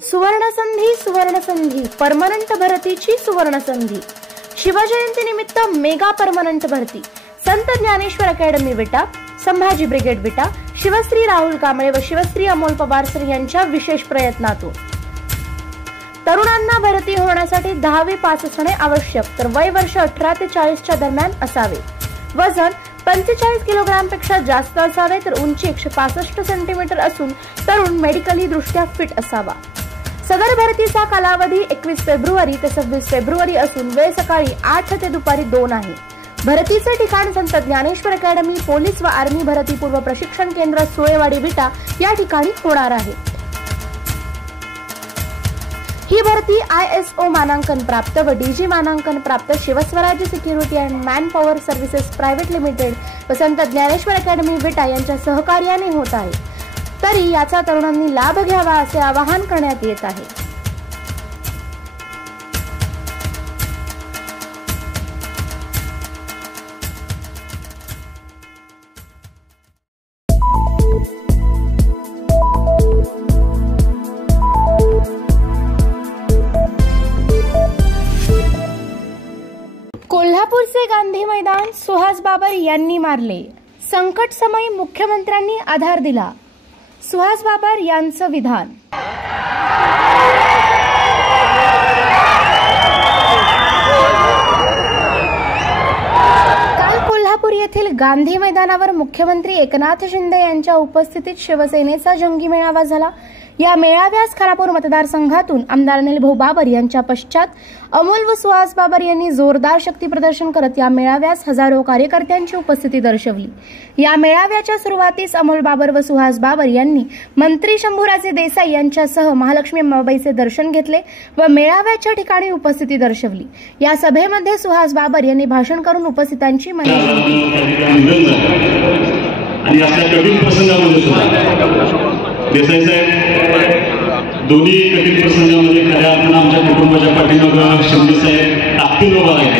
सुवर्णसंधी सुवर्णसंधी permanent भरतीची सुवर्णसंधी। शिवजयंती निमित्त mega permanent भरती। संत ज्ञानेश्वर अकॅडमी विटा, संभाजी ब्रिगेड विटा, शिवश्री राहुल कांबळे व शिवश्री अमोल पवार सर यांच्या विशेष प्रयत्नातून तरुणांना भरती होण्यासाठी 10वी पास असणे आवश्यक, तर वय वर्ष 18 ते 40 च्या दरम्यान असावे। वजन 45 किलोग्रामपेक्षा जास्त असावे, तर उंची 165 सेंटीमीटर असून तरुण मेडिकली दृष्ट्या फिट असावा। सदर भरतीचा कालावधी 21 फेब्रुवारी ते 26 फेब्रुवारी असून वेळ सकाळी 8 ते दुपारी 2 आहे। भरतीचे ठिकाण संत ज्ञानेश्वर अकॅडमी पोलीस व आर्मी भरती पूर्व प्रशिक्षण केंद्र सुळेवाडी विटा या ठिकाणी होणार आहे। ही भरती ISO मानांकन प्राप्त व DG मानांकन प्राप्त Shivswarajya security and man power services private limited व संत ज्ञानेश्वर अकॅडमी विटा यांच्या सहकार्याने होत आहे, तरी याचा तरुणांनी लाभ घ्यावा असे आवाहन करण्यात येत आहे। कोल्हापूरचे गांधी मैदान सुहास बाबर यांनी मारले। संकट समय मुख्यमंत्र्यांनी आधार दिला। सुहास बाबर यांचं विधान। काल कोल्हापूर येथील गांधी मैदानावर मुख्यमंत्री एकनाथ शिंदे यांच्या उपस्थितीत शिवसेनेचा जंगी मेळावा झाला। या मेळाव्यास खानापूर मतदारसंघातून आमदार अनिल भाऊ बाबर यांच्या पश्चात अमोल व सुहास बाबर यांनी जोरदार शक्ती प्रदर्शन करत या मेळाव्यास हजारो कार्यकर्त्यांची उपस्थिती दर्शवली। या मेळाव्याच्या सुरुवातीस अमोल बाबर व सुहास बाबर यांनी मंत्री शंभूराजे देसाई यांच्यासह महालक्ष्मी अंबाबाईचे दर्शन घेतले व मेळाव्याच्या ठिकाणी उपस्थिती दर्शवली। या सभेमध्ये सुहास बाबर यांनी भाषण करून उपस्थितांची मने देसाई साहेब दोन्ही कठीण प्रसंगामध्ये खऱ्या अर्थानं आमच्या कुटुंबाच्या पाठीमागं शिंदे साहेब ताकदीने उभा आहे।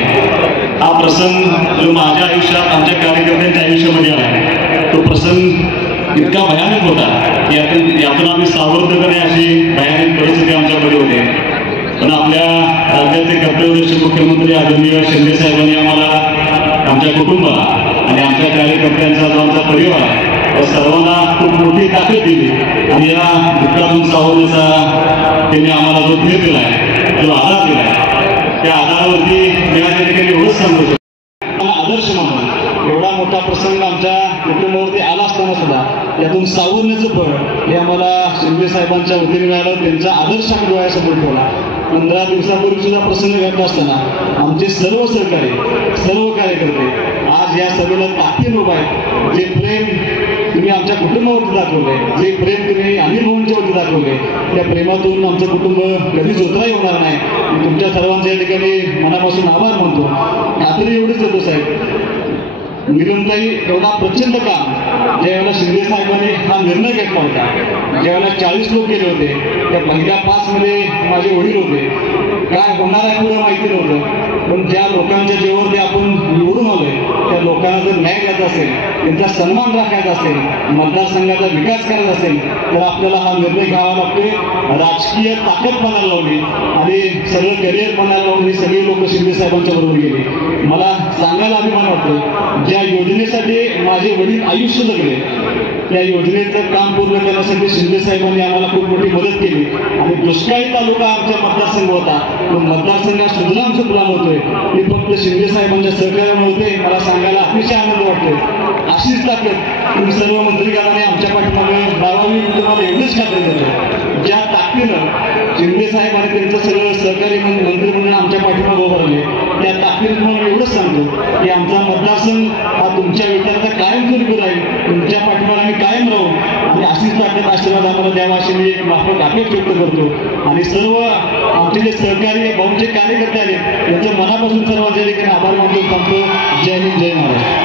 हा प्रसंग जो माझ्या आयुष्यात आमच्या कार्यकर्त्यांच्या आयुष्यामध्ये आला, तो प्रसंग इतका भयानक होता की यातून आम्ही सावध करणे अशी भयानक परिस्थिती आमच्याकडे होते। पण आपल्या राज्याचे कर्तव्यदक्ष मुख्यमंत्री आदरणीय शिंदे साहेबांनी आम्हाला, आमच्या कुटुंबाला आणि आमच्या कार्यकर्त्यांचा जो आमचा परिवार आहे सर्वांना खूप मोठी ताकद दिली आणि या दुःखातून सावरण्याचा त्यांनी आम्हाला जो धीर दिलाय, जो आधार दिलाय, त्या आधारावरती मी या ठिकाणी एवढंच सांगू शकतो, आदर्श म्हणून एवढा मोठा प्रसंग आमच्या कुटुंबावरती आला असताना सुद्धा यातून सावरण्याचं फळ हे आम्हाला शिंदे साहेबांच्या वतीने मिळालं। त्यांचा आदर्श आम्ही डोळ्यासमोर ठेवला। 15 दिवसापूर्वी सुद्धा प्रसंग घडला असताना आमचे सर्व सहकारी, सर्व कार्यकर्ते आज या सभेला ताकदीने उभा आहेत। जे प्रेम तुम्ही आमच्या कुटुंबावरती दाखवले, जे प्रेम तुम्ही अनिल भाऊंच्या वरती दाखवले, त्या प्रेमातून आमचं कुटुंब कधीच उतराही होणार नाही। तुमच्या सर्वांच्या ठिकाणी मनापासून आभार मानतो। खात्री एवढीच देतो साहेब, निरंताई एवढा प्रचंड काम ज्यावेळेला शिंदे साहेबांनी हा निर्णय घेतला होता, ज्यावेळेला 40 लोक गेले होते, त्या पहिल्या 5 मध्ये माझे वडील होते। काय होणार आहे पुढे माहिती नव्हतं, पण ज्या लोकांच्या जेवरती आपण निवडून आलोय त्या लोकांना जर न्याय द्यायचा असेल, त्यांचा सन्मान राखायचा असेल, मतदारसंघाचा विकास करायचा असेल, तर आपल्याला हा निर्णय घ्यावा लागतोय। राजकीय ताकद बनायला लावली आणि सगळं करिअर बनायला लावून सगळे लोक शिंदे साहेबांच्या बरोबर गेले। मला सांगायला अभिमान वाटतो, ज्या योजनेसाठी माझे वडील आयुष्य जगले, त्या योजनेचं काम पूर्ण करण्यासाठी शिंदे साहेबांनी आम्हाला खूप मोठी मदत केली आणि दुष्काळी तालुका आमचा मतदारसंघ होता, तो मतदारसंघात सुजलाम सुफलाम होतोय हे फक्त शिंदे साहेबांच्या सहकार्यामुळे होते। मला सांगायला अतिशय आनंद वाटतोय। अशीच ताकद तुम्ही सर्व मंत्रिगणाने आमच्या पाठीमागे लावावी, तुम्हाला एवढीच खात्री देतो। ज्या ताकदीनं शिंदे साहेब आणि त्यांचं सगळं सहकारी मंत्रिमंडळ आमच्या पाठीमागे उभारले, त्या ताकदीनं म्हणून एवढंच सांगतो की आमचा मतदारसंघ हा तुमच्या विचाराचा कायमस्वरूपी राहील, तुमच्या पाठीमागे आम्ही कायम राहू आणि अशीच ताकद आशीर्वाद आम्हाला द्यावा अशी मी माफक अपेक्षा व्यक्त करतो। आणि सर्व आमचे जे सहकारी भाऊंचे कार्यकर्ते आहेत त्यांच्या मनापासून सर्व जे आभार मानतो सांगतो। जय हिंद, जय महाराष्ट्र।